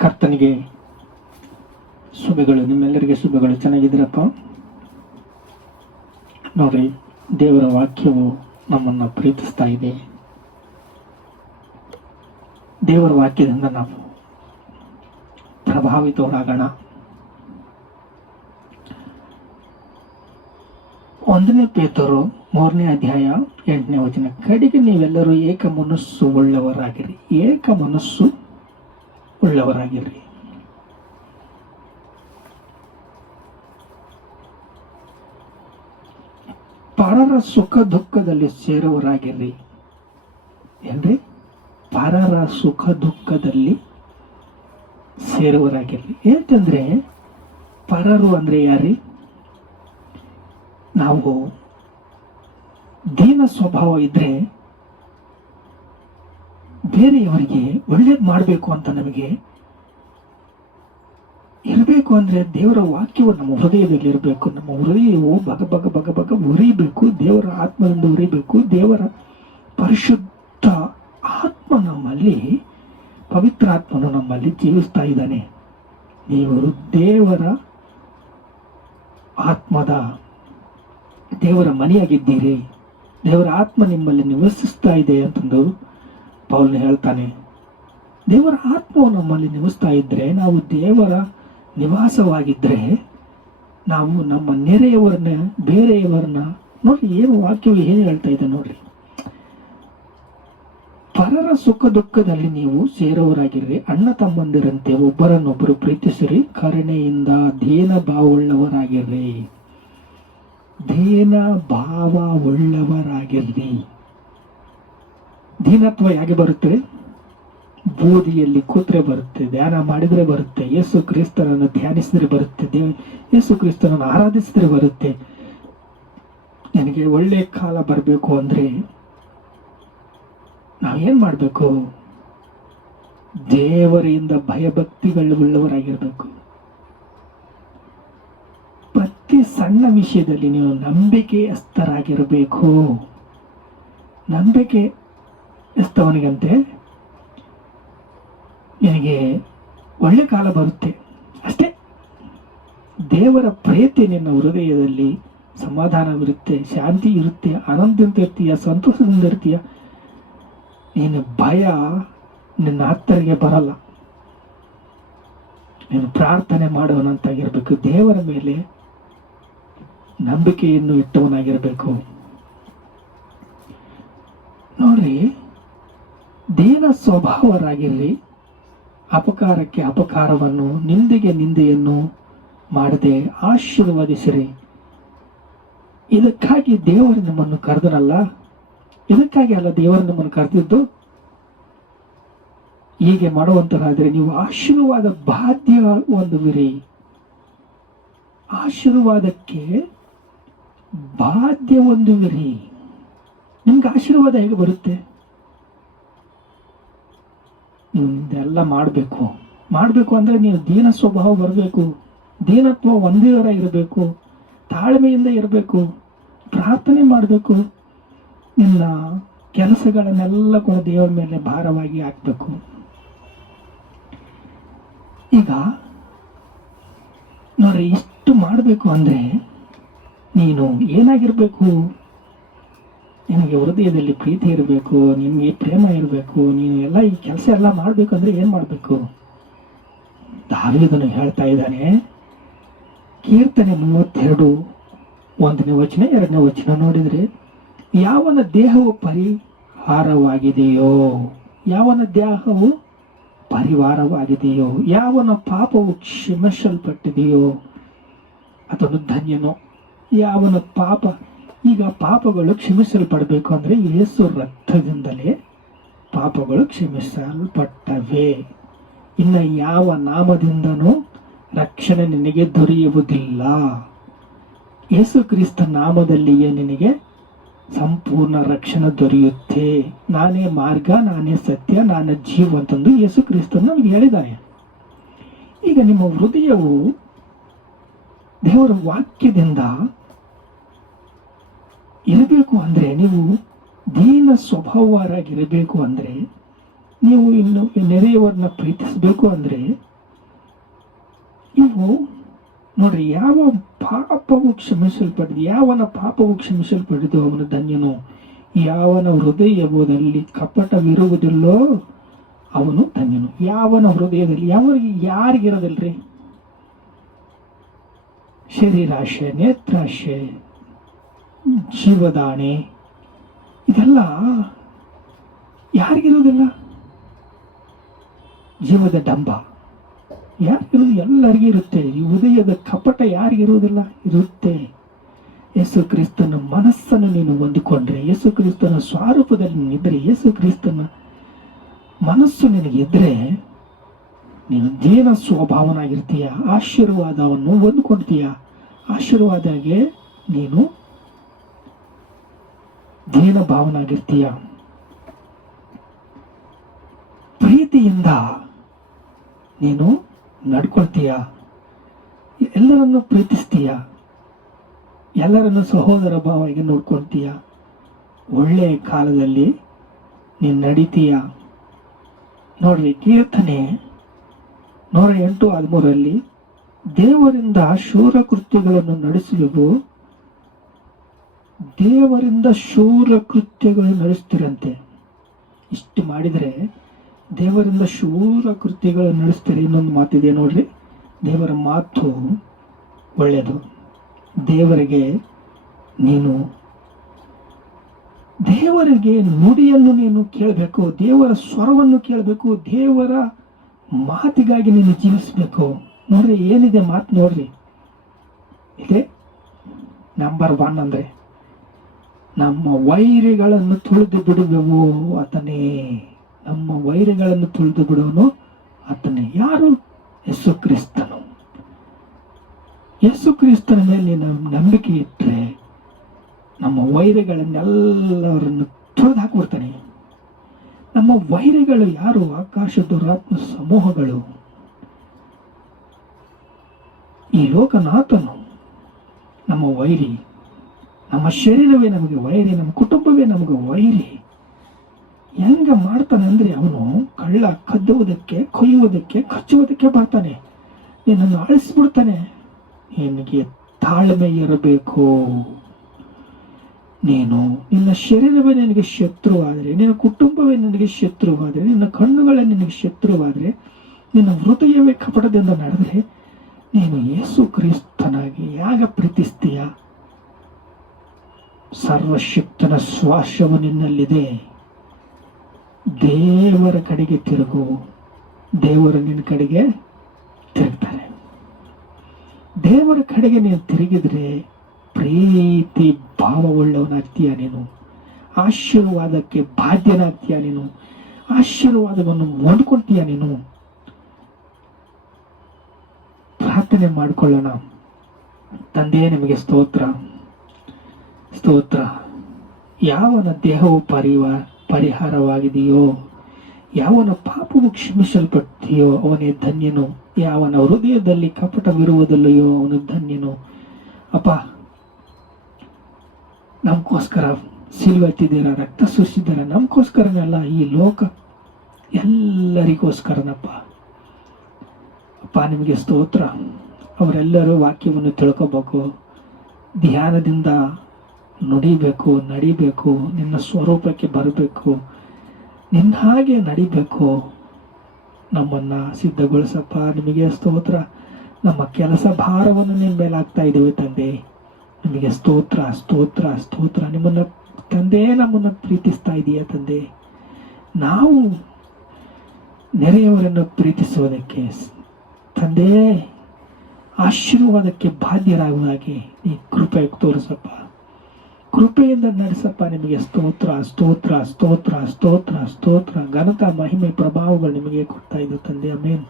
ಕರ್ತನಿಗೆ ಶುಭಗಳು, ನಿಮ್ಮೆಲ್ಲರಿಗೆ ಶುಭಗಳು. ಚೆನ್ನಾಗಿದ್ದೀರಪ್ಪ? ನೋಡ್ರಿ, ದೇವರ ವಾಕ್ಯವು ನಮ್ಮನ್ನು ಪ್ರೀತಿಸ್ತಾ ಇದೆ. ದೇವರ ವಾಕ್ಯದಿಂದ ನಾವು ಪ್ರಭಾವಿತರಾಗೋಣ. ಒಂದನೇ ಪೇತರು ಮೂರನೇ ಅಧ್ಯಾಯ ಎಂಟನೇ ವಚನ. ಕಡೆಗೆ ನೀವೆಲ್ಲರೂ ಏಕ ಮನಸ್ಸು ಉಳ್ಳವರಾಗಿರಿ. ಏಕ ಮನಸ್ಸು ಉಳ್ಳವರಾಗಿರಿ. ಪರರ ಸುಖ ದುಃಖದಲ್ಲಿ ಸೇರುವರಾಗಿರ್ರಿ ಏನ್ರಿ? ಪರರ ಸುಖ ದುಃಖದಲ್ಲಿ ಸೇರುವರಾಗಿರ್ರಿ ಏಕೆಂದ್ರೆ ಪರರು ಅಂದ್ರೆ ಯಾರಿ? ನಾವು ದೀನ ಸ್ವಭಾವ ಇದ್ರೆ ಬೇರೆಯವರಿಗೆ ಒಳ್ಳೇದು ಮಾಡಬೇಕು ಅಂತ ನಮಗೆ ಇರಬೇಕು ಅಂದ್ರೆ ದೇವರ ವಾಕ್ಯವು ನಮ್ಮ ಹೃದಯದಲ್ಲಿ ಇರಬೇಕು, ನಮ್ಮ ಹೃದಯವು ಬಗ ಬಗ ಬಗ ಬಗ ಉರಿಬೇಕು, ದೇವರ ಆತ್ಮದಿಂದ ಉರಿಬೇಕು, ದೇವರ ಪರಿಶುದ್ಧ ಆತ್ಮ ನಮ್ಮಲ್ಲಿ, ಪವಿತ್ರ ಆತ್ಮನು ನಮ್ಮಲ್ಲಿ ಜೀವಿಸ್ತಾ ಇದ್ದಾನೆ. ದೇವರು ದೇವರ ಆತ್ಮದ, ದೇವರ ಮನೆಯಾಗಿದ್ದೀರಿ, ದೇವರ ಆತ್ಮ ನಿಮ್ಮಲ್ಲಿ ನಿವಸಿಸ್ತಾ ಇದೆ ಅಂತಂದು ಪೌಲ್ನ ಹೇಳ್ತಾನೆ, ದೇವರ ಆತ್ಮವು ನಮ್ಮಲ್ಲಿ ನಿವಸ್ತಾ ಇದ್ದರೆ ನಾವು ದೇವರ ನಿವಾಸವಾಗಿದ್ದರೆ ನಾವು ನಮ್ಮ ನೆರೆಯವರನ್ನ, ಬೇರೆಯವರನ್ನ ನೋಡಿ, ಏನು ವಾಕ್ಯವು ಏನು ಹೇಳ್ತಾ ಇದೆ ನೋಡ್ರಿ. ಪರರ ಸುಖ ದುಃಖದಲ್ಲಿ ನೀವು ಸೇರೋರಾಗಿರ್ರಿ, ಅಣ್ಣ ತಮ್ಮಂದಿರಂತೆ ಒಬ್ಬರನ್ನೊಬ್ಬರು ಪ್ರೀತಿಸಿರಿ, ಕರುಣೆಯಿಂದ ಧೇನ ಭಾವವುಳ್ಳವರಾಗಿರ್ರಿ. ಧೇನ ಭಾವ ಉಳ್ಳವರಾಗಿರ್ರಿ ದೀನತ್ವ ಹೇಗೆ ಬರುತ್ತೆ? ಬೋಧಿಯಲ್ಲಿ ಕೂತ್ರೆ ಬರುತ್ತೆ, ಧ್ಯಾನ ಮಾಡಿದ್ರೆ ಬರುತ್ತೆ, ಯೇಸು ಕ್ರಿಸ್ತನನ್ನು ಧ್ಯಾನಿಸಿದ್ರೆ ಬರುತ್ತೆ ಯೇಸು ಕ್ರಿಸ್ತನನ್ನು ಆರಾಧಿಸಿದ್ರೆ ಬರುತ್ತೆ. ನನಗೆ ಒಳ್ಳೆ ಕಾಲ ಬರಬೇಕು ಅಂದ್ರೆ ನಾವೇನು ಮಾಡಬೇಕು? ದೇವರಿಂದ ಭಯಭಕ್ತಿಗಳುಳ್ಳವರಾಗಿರಬೇಕು ಪ್ರತಿ ಸಣ್ಣ ವಿಷಯದಲ್ಲಿ ನೀವು ನಂಬಿಕೆಯಸ್ಥರಾಗಿರಬೇಕು. ನಂಬಿಕೆ ಎಸ್ತವನಿಗಂತೆ ನಿನಗೆ ಒಳ್ಳೆ ಕಾಲ ಬರುತ್ತೆ. ಅಷ್ಟೇ. ದೇವರ ಪ್ರೇತಿ ನಿನ್ನ ಹೃದಯದಲ್ಲಿ ಸಮಾಧಾನವಿರುತ್ತೆ, ಶಾಂತಿ ಇರುತ್ತೆ, ಆನಂದದಿಂದ ಇರ್ತೀಯ, ಸಂತೋಷದಿಂದ ಇರ್ತೀಯ. ನೀನು ಭಯ ನಿನ್ನ ಹತ್ತರಿಗೆ ಬರಲ್ಲ. ನೀನು ಪ್ರಾರ್ಥನೆ ಮಾಡುವನಂತಾಗಿರ್ಬೇಕು ದೇವರ ಮೇಲೆ ನಂಬಿಕೆಯನ್ನು ಇಟ್ಟವನಾಗಿರಬೇಕು. ನೋಡ್ರಿ ದೇನ ಸ್ವಭಾವರಾಗಿರಲಿ, ಅಪಕಾರಕ್ಕೆ ಅಪಕಾರವನ್ನು, ನಿಂದೆಗೆ ನಿಂದೆಯನ್ನು ಮಾಡದೆ ಆಶೀರ್ವದಿಸಿರಿ. ಇದಕ್ಕಾಗಿ ದೇವರು ನಮ್ಮನ್ನು ಕರೆದರಲ್ಲ ಇದಕ್ಕಾಗಿ ಅಲ್ಲ ದೇವರು ನಮ್ಮನ್ನು ಕರೆದಿದ್ದು? ಹೀಗೆ ಮಾಡುವಂತರಾದರೆ ನೀವು ಆಶೀರ್ವಾದ ಬಾಧ್ಯ ಹೊಂದುವಿರಿ ಆಶೀರ್ವಾದಕ್ಕೆ ಬಾಧ್ಯ ಹೊಂದುವಿರಿ ನಿಮ್ಗೆ ಆಶೀರ್ವಾದ ಹೇಗೆ ಬರುತ್ತೆ? ಇದೆಲ್ಲ ಮಾಡಬೇಕು. ಮಾಡಬೇಕು ಅಂದರೆ ನೀವು ದೀನ ಸ್ವಭಾವ ಬರಬೇಕು. ದೀನತ್ವ ಒಂದೇವರ ಇರಬೇಕು. ತಾಳ್ಮೆಯಿಂದ ಇರಬೇಕು. ಪ್ರಾರ್ಥನೆ ಮಾಡಬೇಕು. ನಿನ್ನ ಕೆಲಸಗಳನ್ನೆಲ್ಲ ಕೂಡ ದೇವರ ಮೇಲೆ ಭಾರವಾಗಿ ಹಾಕಬೇಕು. ಈಗ ನೋಡ್ರಿ, ಇಷ್ಟು ಮಾಡಬೇಕು ಅಂದರೆ ನೀನು ಏನಾಗಿರಬೇಕು? ನಿನಗೆ ಹೃದಯದಲ್ಲಿ ಪ್ರೀತಿ ಇರಬೇಕು, ನಿನಗೆ ಪ್ರೇಮ ಇರಬೇಕು, ನೀನು ಎಲ್ಲ ಈ ಕೆಲಸ ಎಲ್ಲ ಮಾಡಬೇಕು ಅಂದರೆ ಏನು ಮಾಡಬೇಕು? ದಾವಿದನು ಹೇಳ್ತಾ ಇದ್ದಾನೆ, ಕೀರ್ತನೆ ಮೂವತ್ತೆರಡು, ಒಂದನೇ ವಚನ, ಎರಡನೇ ವಚನ ನೋಡಿದರೆ, ಯಾವನ ದೇಹವು ಪರಿಹಾರವಾಗಿದೆಯೋ, ಯಾವನ ದೇಹವು ಪರಿವಾರವಾಗಿದೆಯೋ ಯಾವನ ಪಾಪವು ಕ್ಷಮಿಸಲ್ಪಟ್ಟಿದೆಯೋ, ಅದನ್ನು ಧನ್ಯನೋ, ಯಾವನ ಪಾಪ ಈಗ ಪಾಪಗಳು ಕ್ಷಮಿಸಲ್ಪಡಬೇಕು ಅಂದರೆ ಯೇಸು ರಕ್ತದಿಂದಲೇ ಪಾಪಗಳು ಕ್ಷಮಿಸಲ್ಪಟ್ಟವೆ. ಇನ್ನು ಯಾವ ನಾಮದಿಂದನೂ ರಕ್ಷಣೆ ನಿನಗೆ ದೊರೆಯುವುದಿಲ್ಲ. ಯೇಸು ಕ್ರಿಸ್ತ ನಾಮದಲ್ಲಿಯೇ ನಿನಗೆ ಸಂಪೂರ್ಣ ರಕ್ಷಣೆ ದೊರೆಯುತ್ತೆ. ನಾನೇ ಮಾರ್ಗ, ನಾನೇ ಸತ್ಯ, ನಾನೇ ಜೀವ ಅಂತಂದು ಯೇಸು ಕ್ರಿಸ್ತನು ನಮಗೆ ಹೇಳಿದ್ದಾನೆ. ಈಗ ನಿಮ್ಮ ಹೃದಯವು ದೇವರ ವಾಕ್ಯದಿಂದ ಇರಬೇಕು ಅಂದರೆ ನೀವು ದೀನ ಸ್ವಭಾವರಾಗಿರಬೇಕು ಅಂದರೆ ನೀವು ಇನ್ನು ನೆರೆಯವರನ್ನ ಪ್ರೀತಿಸಬೇಕು ಅಂದರೆ ನೀವು ನೋಡ್ರಿ ಯಾವ ಪಾಪವು ಕ್ಷಮಿಸಲ್ಪಡದು, ಯಾವನ ಪಾಪವು ಕ್ಷಮಿಸಲ್ಪಡದು ಅವನ ಧನ್ಯನು, ಯಾವನ ಹೃದಯದಲ್ಲಿ ಕಪಟವಿರುವುದಿಲ್ಲೋ ಅವನು ಧನ್ಯನು. ಯಾವನ ಹೃದಯದಲ್ಲಿ ಯಾವನಿಗೆ ಯಾರಿಗಿರೋದಲ್ರಿ? ಶರೀರಾಶೆ ನೇತ್ರಾಶೆ ಜೀವದಾಣೆ ಇದೆಲ್ಲ ಯಾರಿಗಿರೋದಿಲ್ಲ? ಜೀವದ ಡಂಬ. ಯಾರಿಗಿರೋದು ಎಲ್ಲರಿಗೂ ಇರುತ್ತೆ. ಈ ಉದಯದ ಕಪಟ ಯಾರಿಗಿರೋದಿಲ್ಲ? ಇರುತ್ತೆ. ಯೇಸು ಕ್ರಿಸ್ತನ ಮನಸ್ಸನ್ನು ನೀನು ಹೊಂದಿಕೊಂಡ್ರೆ, ಯೇಸು ಕ್ರಿಸ್ತನ ಸ್ವರೂಪದಲ್ಲಿ ನೀನಿದ್ರೆ ಯೇಸು ಕ್ರಿಸ್ತನ ಮನಸ್ಸು ನಿನಗಿದ್ರೆ ನೀನು ದೇನ ಸ್ವಭಾವನಾಗಿರ್ತೀಯ, ಆಶೀರ್ವಾದವನ್ನು ಹೊಂದ್ಕೊಳ್ತೀಯ ಆಶೀರ್ವಾದಗೆ ನೀನು ದೇನ ಭಾವನಾಗಿರ್ತೀಯ ಪ್ರೀತಿಯಿಂದ ನೀನು ನಡ್ಕೊಳ್ತೀಯ? ಎಲ್ಲರನ್ನು ಪ್ರೀತಿಸ್ತೀಯ? ಎಲ್ಲರನ್ನು ಸಹೋದರ ಭಾವವಾಗಿ ನೋಡ್ಕೊಳ್ತೀಯ? ಒಳ್ಳೆಯ ಕಾಲದಲ್ಲಿ ನೀನು ನಡೀತೀಯ? ನೋಡ್ರಿ, ಕೀರ್ತನೆ ನೂರ ಎಂಟು ಹದಿಮೂರರಲ್ಲಿ ದೇವರಿಂದ ಶೂರ ಕೃತ್ಯಗಳನ್ನು ನಡೆಸುವುದು ದೇವರಿಂದ ಶೂರ ಕೃತ್ಯಗಳು ನಡೆಸ್ತಿರಂತೆ. ಇಷ್ಟು ಮಾಡಿದರೆ ದೇವರಿಂದ ಶೂರ ಕೃತ್ಯಗಳು ನಡೆಸ್ತಾರೆ. ಇನ್ನೊಂದು ಮಾತಿದೆ ನೋಡ್ರಿ. ದೇವರ ಮಾತು ಒಳ್ಳೆಯದು. ದೇವರಿಗೆ ನೀನು ದೇವರಿಗೆ ನುಡಿಯನ್ನು ನೀನು ಕೇಳಬೇಕು. ದೇವರ ಸ್ವರವನ್ನು ಕೇಳಬೇಕು. ದೇವರ ಮಾತಿಗಾಗಿ ನೀನು ಜೀವಿಸಬೇಕು. ನೋಡ್ರಿ ಏನಿದೆ ಮಾತು ನೋಡ್ರಿ. ಇದೆ? ನಂಬರ್ ಒನ್ ಅಂದ್ರೆ ನಮ್ಮ ವೈರಿಗಳನ್ನು ತುಳಿದು ಬಿಡುವೆವು ಆತನೇ. ನಮ್ಮ ವೈರಿಗಳನ್ನು ತುಳಿದು ಬಿಡುವನು ಆತನೇ. ಯಾರು? ಯೇಸು ಕ್ರಿಸ್ತನು. ಯೇಸು ಕ್ರಿಸ್ತನ ಮೇಲೆ ನಮ್ಮ ನಂಬಿಕೆ ಇಟ್ಟರೆ ನಮ್ಮ ವೈರಿಗಳನ್ನೆಲ್ಲರನ್ನು ತುಳಿದು ಹಾಕ್ಬಿಡ್ತಾನೆ. ನಮ್ಮ ವೈರಿಗಳು ಯಾರು? ಆಕಾಶ, ದುರಾತ್ಮ, ಸಮೂಹಗಳು. ಈ ಲೋಕನಾಥನು ನಮ್ಮ ವೈರಿ. ನಮ್ಮ ಶರೀರವೇ ನಮಗೆ ವೈರಿ, ನಮ್ಮ ಕುಟುಂಬವೇ ನಮಗೆ ವೈರಿ. ಹೆಂಗ ಮಾಡ್ತಾನೆ ಅಂದ್ರೆ ಅವನು ಕಳ್ಳ ಕದ್ದುವುದಕ್ಕೆ, ಕೊಯ್ಯುವುದಕ್ಕೆ, ಕಚ್ಚುವುದಕ್ಕೆ ಬರ್ತಾನೆ. ನಿನ್ನನ್ನು ಅಳಿಸ್ಬಿಡ್ತಾನೆ. ನಿನಗೆ ತಾಳ್ಮೆ ಇರಬೇಕು. ನೀನು ನಿನ್ನ ಶರೀರವೇ ನಿನಗೆ ಶತ್ರುವಾದರೆ, ನಿನ್ನ ಕುಟುಂಬವೇ ನಿನಗೆ ಶತ್ರುವಾದರೆ, ನಿನ್ನ ಕಣ್ಣುಗಳೇ ನಿನಗೆ ಶತ್ರುವಾದರೆ, ನಿನ್ನ ಹೃದಯವೇ ಕಪಟದಿಂದ ನಡೆದರೆ, ನೀನು ಯೇಸು ಕ್ರಿಸ್ತನಾಗಿ ಯಾಗ ಪ್ರೀತಿಸ್ತೀಯ? ಸರ್ವಶಕ್ತನ ಸ್ವಾಶವು ನಿನ್ನಲ್ಲಿದೆ. ದೇವರ ಕಡೆಗೆ ತಿರುಗು. ದೇವರು ನಿನ್ನ ಕಡೆಗೆ ತಿರುಗ್ತಾರೆ. ದೇವರ ಕಡೆಗೆ ನೀನು ತಿರುಗಿದ್ರೆ ಪ್ರೀತಿ ಭಾವವುಳ್ಳವನಾಗ್ತೀಯ ನೀನು. ಆಶೀರ್ವಾದಕ್ಕೆ ಬಾಧ್ಯನಾಗ್ತೀಯ ನೀನು. ಆಶೀರ್ವಾದವನ್ನು ಹೊಂದ್ಕೊಳ್ತೀಯ ನೀನು. ಪ್ರಾರ್ಥನೆ ಮಾಡಿಕೊಳ್ಳೋಣ. ತಂದೆಯೇ, ನಿಮಗೆ ಸ್ತೋತ್ರ. ಸ್ತೋತ್ರ. ಯಾವನ ದೇಹವು ಪರಿವ, ಪರಿಹಾರವಾಗಿದೆಯೋ, ಯಾವನ ಪಾಪವು ಕ್ಷಮಿಸಲ್ಪಟ್ಟಿಯೋ ಅವನೇ ಧನ್ಯನು. ಯಾವನ ಹೃದಯದಲ್ಲಿ ಕಪಟವಿರುವುದಲ್ಲಯೋ, ಅವನು ಧನ್ಯನು. ಅಪ್ಪ, ನಮಗೋಸ್ಕರ ಸಿಲ್ವೆತ್ತಿದ್ದೀರ ರಕ್ತ ಸುರಿಸಿದ್ದೀರ, ನಮಗೋಸ್ಕರನಲ್ಲ ಈ ಲೋಕ ಎಲ್ಲರಿಗೋಸ್ಕರನಪ್ಪ. ಅಪ್ಪ, ನಿಮಗೆ ಸ್ತೋತ್ರ. ಅವರೆಲ್ಲರೂ ವಾಕ್ಯವನ್ನು ತಿಳ್ಕೋಬೇಕು. ಧ್ಯಾನದಿಂದ ನುಡಿಬೇಕು, ನಡಿಬೇಕು, ನಿನ್ನ ಸ್ವರೂಪಕ್ಕೆ ಬರಬೇಕು ನಿನ್ನ ಹಾಗೆ ನಡಿಬೇಕು, ನಮ್ಮನ್ನ ಸಿದ್ಧಗೊಳಿಸಪ್ಪ. ನಿಮಗೆ ಸ್ತೋತ್ರ. ನಮ್ಮ ಕೆಲಸ ಭಾರವನ್ನು ನಿಮ್ಮ ಮೇಲೆ ಹಾಕ್ತಾ ಇದ್ದೀವಿ ತಂದೆ. ನಿಮಗೆ ಸ್ತೋತ್ರ ಸ್ತೋತ್ರ ಸ್ತೋತ್ರ. ನಿಮ್ಮನ್ನ ತಂದೆ, ನಮ್ಮನ್ನ ಪ್ರೀತಿಸ್ತಾ ಇದೆಯಾ ತಂದೆ? ನಾವು ನೆರೆಯವರನ್ನು ಪ್ರೀತಿಸುವುದಕ್ಕೆ, ತಂದೆ, ಆಶೀರ್ವಾದಕ್ಕೆ ಬಾಧ್ಯರಾಗುವ ನೀ ಕೃಪೆ ತೋರಿಸಪ್ಪ. ಕೃಪೆಯಿಂದ ನಡೆಸಪ್ಪ ನಿಮಗೆ ಸ್ತೋತ್ರ ಸ್ತೋತ್ರ ಸ್ತೋತ್ರ ಸ್ತೋತ್ರ ಸ್ತೋತ್ರ. ಘನತ ಮಹಿಮೆ, ಪ್ರಭಾವಗಳು ನಿಮಗೆ ಕೊಡ್ತಾ ಇದ್ದು ತಂದೆ. ಅಮೇನ್